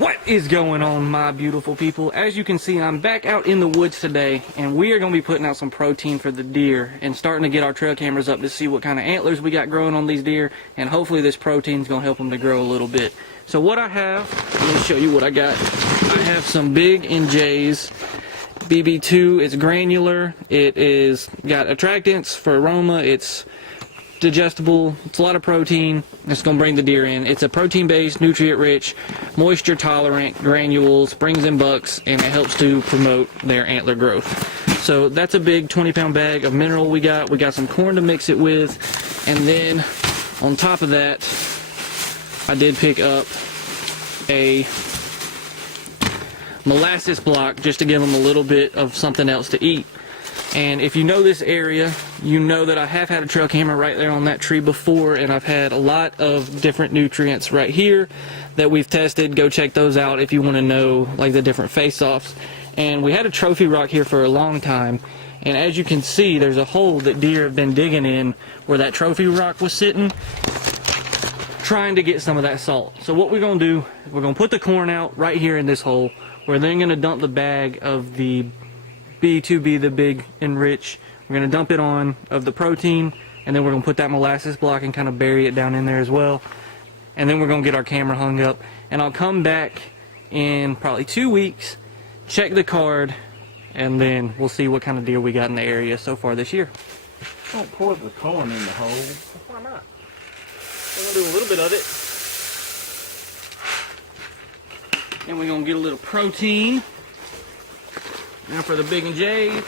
What is going on, my beautiful people? As you can see, I'm back out in the woods today, and we are going to be putting out some protein for the deer and starting to get our trail cameras up to see what kind of antlers we got growing on these deer, and hopefully this protein is going to help them to grow a little bit. So what I have, let me show you what I got. I have some Big and J's BB2. It's granular. It is got attractants for aroma. It's digestible. It's a lot of protein. It's going to bring the deer in. It's a protein-based, nutrient-rich, moisture-tolerant granules, brings in bucks, and it helps to promote their antler growth. So that's a big 20-pound bag of mineral we got. We got some corn to mix it with, and then on top of that, I did pick up a molasses block just to give them a little bit of something else to eat. And if you know this area, you know that I have had a trail camera right there on that tree before, and I've had a lot of different nutrients right here that we've tested. Go check those out if you want to know like the different face-offs. And we had a trophy rock here for a long time, and as you can see, there's a hole that deer have been digging in where that trophy rock was sitting, trying to get some of that salt. So what we're going to do, we're going to put the corn out right here in this hole. We're then going to dump the bag of the B2B, the Big and Rich. We're going to dump it on of the protein, and then we're going to put that molasses block and kind of bury it down in there as well. And then we're going to get our camera hung up, and I'll come back in probably 2 weeks, check the card, and then we'll see what kind of deer we got in the area so far this year. Don't pour the corn in the hole. Why not? We're going to do a little bit of it. And we're going to get a little protein. Now for the Big and J.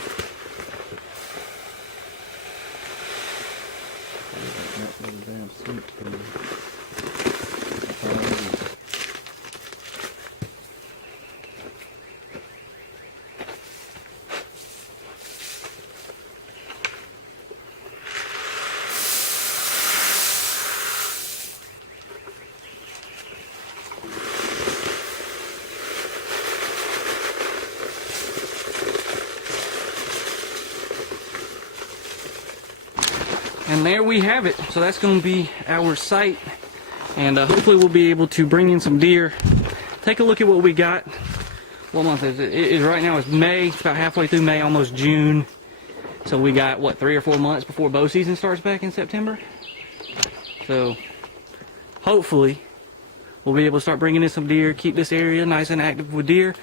And there we have it. So that's going to be our site, and hopefully we'll be able to bring in some deer. Take a look at what we got. What month is it? It is right now. It's May. It's about halfway through May, almost June. So we got what, 3 or 4 months before bow season starts back in September. So hopefully we'll be able to start bringing in some deer, keep this area nice and active with deer.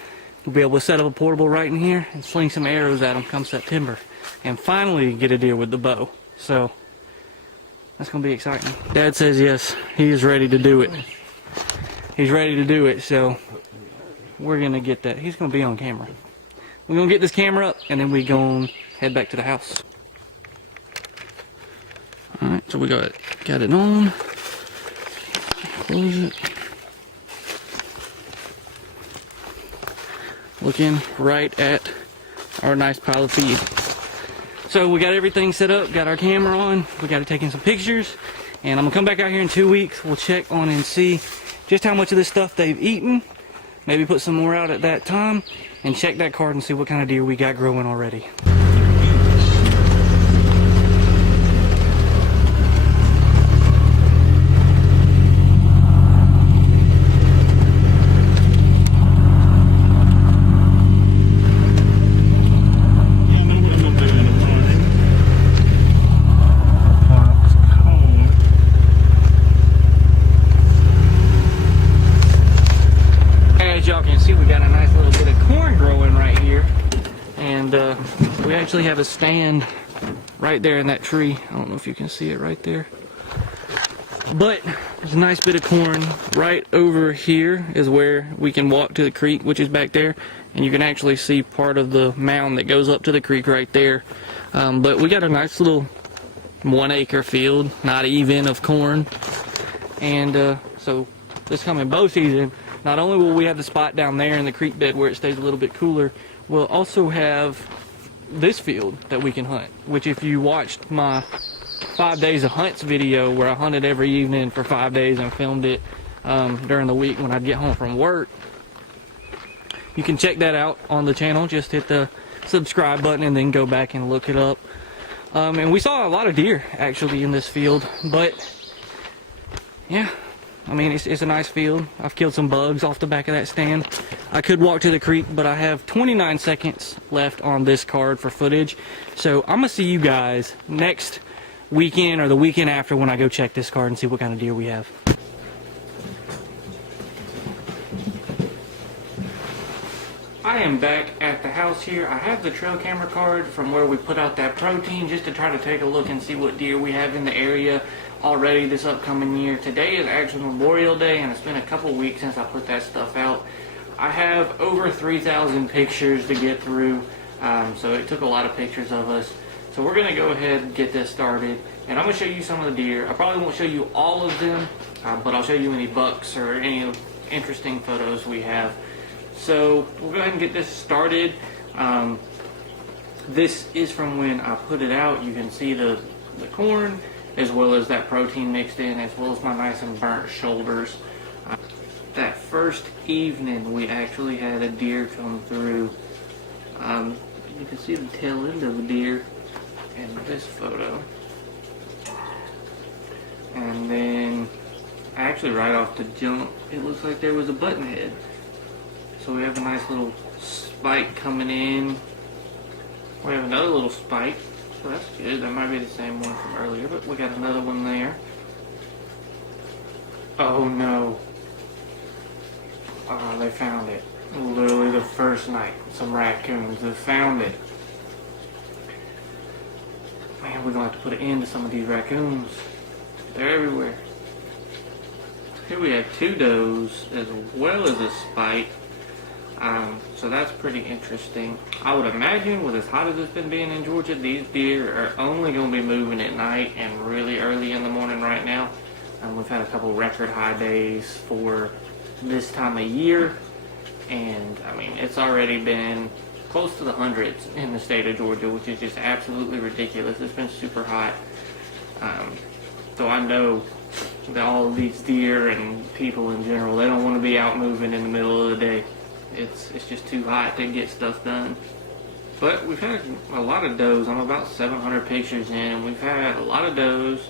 We'll be able to set up a portable right in here and sling some arrows at them come September, and finally get a deer with the bow. So that's going to be exciting. Dad says yes, he is ready to do it. He's ready to do it, so we're going to get that. He's going to be on camera. We're going to get this camera up, and then we're going to head back to the house. Alright, so we got it on. Close it. Looking right at our nice pile of feed. So we got everything set up, got our camera on, we got to take in some pictures, and I'm going to come back out here in 2 weeks. We'll check on and see just how much of this stuff they've eaten, maybe put some more out at that time, and check that card and see what kind of deer we got growing already. We actually have a stand right there in that tree. I don't know if you can see it right there, but there's a nice bit of corn right over here is where we can walk to the creek, which is back there, and you can actually see part of the mound that goes up to the creek right there. But we got a nice little 1 acre field, not even, of corn, and so this coming bow season, not only will we have the spot down there in the creek bed where it stays a little bit cooler, we'll also have this field that we can hunt, which if you watched my 5 days of hunts video where I hunted every evening for 5 days and filmed it during the week when I'd get home from work, you can check that out on the channel. Just hit the subscribe button and then go back and look it up. And we saw a lot of deer actually in this field, but yeah, I mean, it's a nice field. I've killed some bugs off the back of that stand. I could walk to the creek, but I have 29 seconds left on this card for footage. So I'm gonna see you guys next weekend or the weekend after when I go check this card and see what kind of deer we have. I am back at the house here. I have the trail camera card from where we put out that protein just to try to take a look and see what deer we have in the area already this upcoming year. Today is actually Memorial Day, and it's been a couple weeks since I put that stuff out. I have over 3,000 pictures to get through, so it took a lot of pictures of us. So we're gonna go ahead and get this started, and I'm gonna show you some of the deer. I probably won't show you all of them, but I'll show you any bucks or any interesting photos we have. So we'll go ahead and get this started. This is from when I put it out. You can see the corn as well as that protein mixed in, as well as my nice and burnt shoulders. That first evening we actually had a deer come through. You can see the tail end of the deer in this photo. And then actually right off the jump it looks like there was a button head. So we have a nice little spike coming in. We have another little spike, so that's good. That might be the same one from earlier, but we got another one there. Oh no. They found it. Literally the first night. Some raccoons have found it. Man, we're gonna have to put an end to some of these raccoons. They're everywhere. Here we have two does as well as a spike. So that's pretty interesting. I would imagine with as hot as it's been being in Georgia, these deer are only going to be moving at night and really early in the morning right now. We've had a couple record high days for this time of year, and I mean it's already been close to the hundreds in the state of Georgia, which is just absolutely ridiculous. It's been super hot. So I know that all of these deer and people in general, they don't want to be out moving in the middle of the day. It's just too hot to get stuff done. But we've had a lot of does. I'm about 700 pictures in, and we've had a lot of does.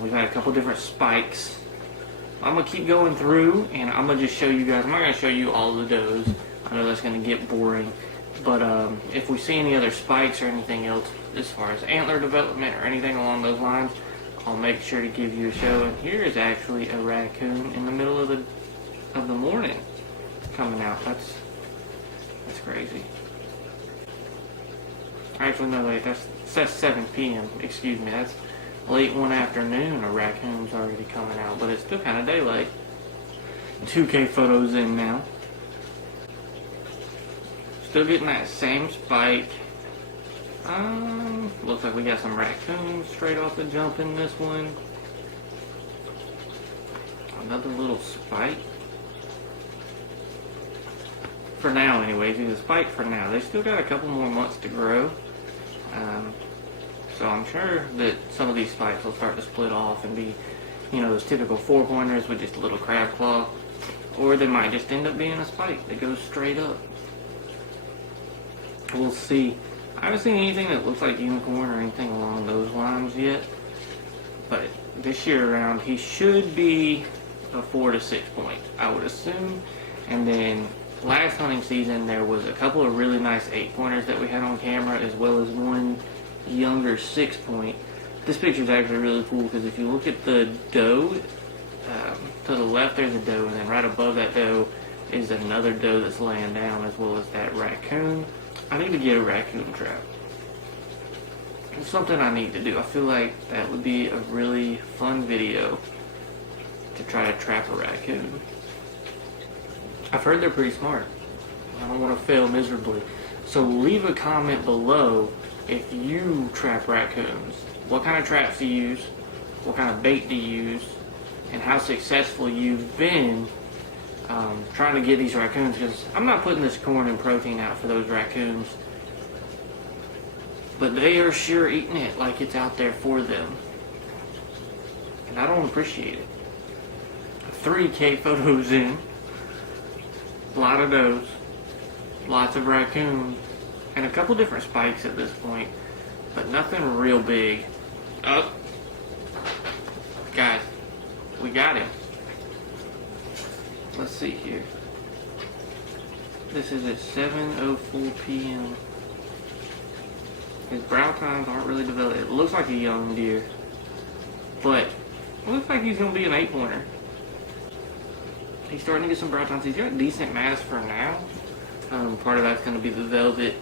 We've had a couple different spikes. I'm going to keep going through, and I'm going to just show you guys. I'm not going to show you all the does. I know that's going to get boring. But if we see any other spikes or anything else as far as antler development or anything along those lines, I'll make sure to give you a show. And here is actually a raccoon in the middle of the morning coming out. That's crazy. Actually, no, wait, that's 7 p.m. Excuse me, that's late one afternoon. A raccoon's already coming out, but it's still kind of daylight. 2K photos in now. Still getting that same spike. Looks like we got some raccoons straight off the jump in this one. Another little spike. For now anyways, he's a spike for now. They still got a couple more months to grow. So I'm sure that some of these spikes will start to split off and be, you know, those typical 4-pointers with just a little crab claw. Or they might just end up being a spike that goes straight up. We'll see. I haven't seen anything that looks like unicorn or anything along those lines yet. But this year around, he should be a 4 to 6 point, I would assume. And then last hunting season, there was a couple of really nice 8-pointers that we had on camera, as well as one younger 6-point. This picture is actually really cool because if you look at the doe, to the left there's a doe, and then right above that doe is another doe that's laying down, as well as that raccoon. I need to get a raccoon trap. It's something I need to do. I feel like that would be a really fun video to try to trap a raccoon. I've heard they're pretty smart. I don't want to fail miserably. So leave a comment below if you trap raccoons. What kind of traps do you use? What kind of bait do you use? And how successful you've been trying to get these raccoons, because I'm not putting this corn and protein out for those raccoons, but they are sure eating it like it's out there for them, and I don't appreciate it. 3K photos in, a lot of does, lots of raccoons, and a couple different spikes at this point, but nothing real big. Oh, guys, we got him. let's see here. This is at 7:04 p.m. His brow tines aren't really developed. It looks like a young deer, but it looks like he's going to be an 8-pointer. He's starting to get some brow tines. He's got decent mass for now. Part of that's going to be the velvet,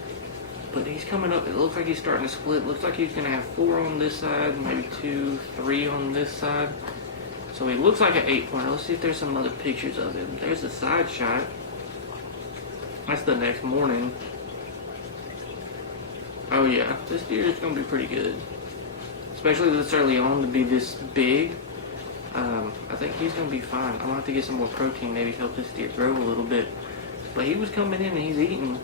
but he's coming up. It looks like he's starting to split. Looks like he's going to have 4 on this side, maybe 2, 3 on this side. So he looks like an 8-pointer. Let's see if there's some other pictures of him. There's the side shot. That's the next morning. Oh yeah, this deer is going to be pretty good. Especially this early on to be this big. I think he's going to be fine. I'm going to have to get some more protein, maybe help this deer grow a little bit. But he was coming in and he's eating.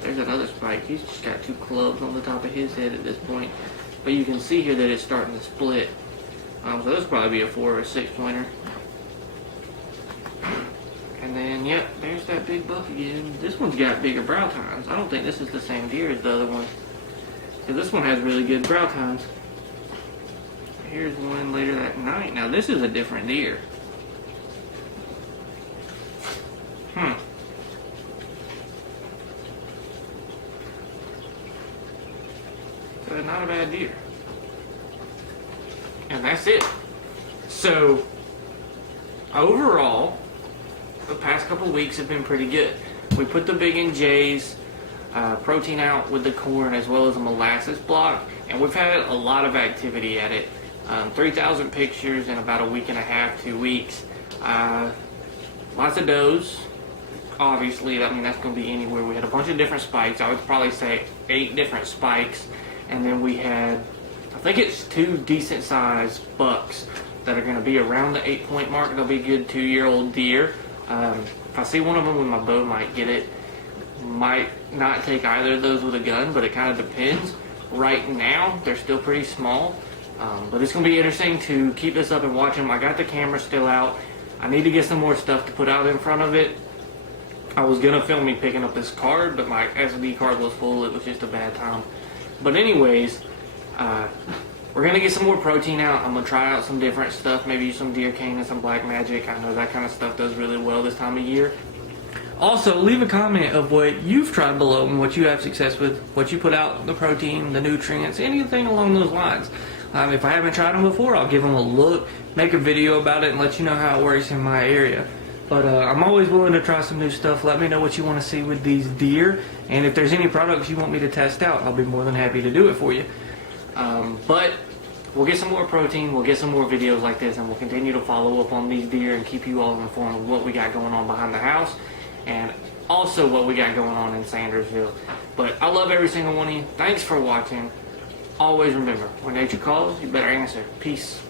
There's another spike. He's just got 2 clubs on the top of his head at this point. But you can see here that it's starting to split. So this will probably be a 4 or a 6-pointer. And then, yep, there's that big buck again. This one's got bigger brow tines. I don't think this is the same deer as the other one. Because this one has really good brow tines. Here's one later that night. Now this is a different deer. So not a bad deer. And that's it. So, overall, the past couple weeks have been pretty good. We put the Big NJ's protein out with the corn as well as a molasses block, and we've had a lot of activity at it. 3,000 pictures in about a week and a half, 2 weeks. Lots of does. Obviously, I mean, that's going to be anywhere. We had a bunch of different spikes. I would probably say 8 different spikes. And then we had, I think it's 2 decent sized bucks that are going to be around the 8-point mark. They'll be good 2-year-old deer. If I see one of them with my bow, might get it. Might not take either of those with a gun, but it kind of depends. Right now, they're still pretty small. But it's going to be interesting to keep this up and watch them. I got the camera still out. I need to get some more stuff to put out in front of it. I was going to film me picking up this card, but my SD card was full. It was just a bad time. But anyways, we're going to get some more protein out. I'm going to try out some different stuff, maybe some deer cane and some black magic. I know that kind of stuff does really well this time of year. Also, leave a comment of what you've tried below and what you have success with, what you put out, the protein, the nutrients, anything along those lines. If I haven't tried them before, I'll give them a look, make a video about it, and let you know how it works in my area. But I'm always willing to try some new stuff. Let me know what you want to see with these deer, and if there's any products you want me to test out, I'll be more than happy to do it for you. But we'll get some more protein, we'll get some more videos like this, and we'll continue to follow up on these deer and keep you all informed of what we got going on behind the house, and also what we got going on in Sandersville. But I love every single one of you. Thanks for watching. Always remember, when nature calls, you better answer. Peace.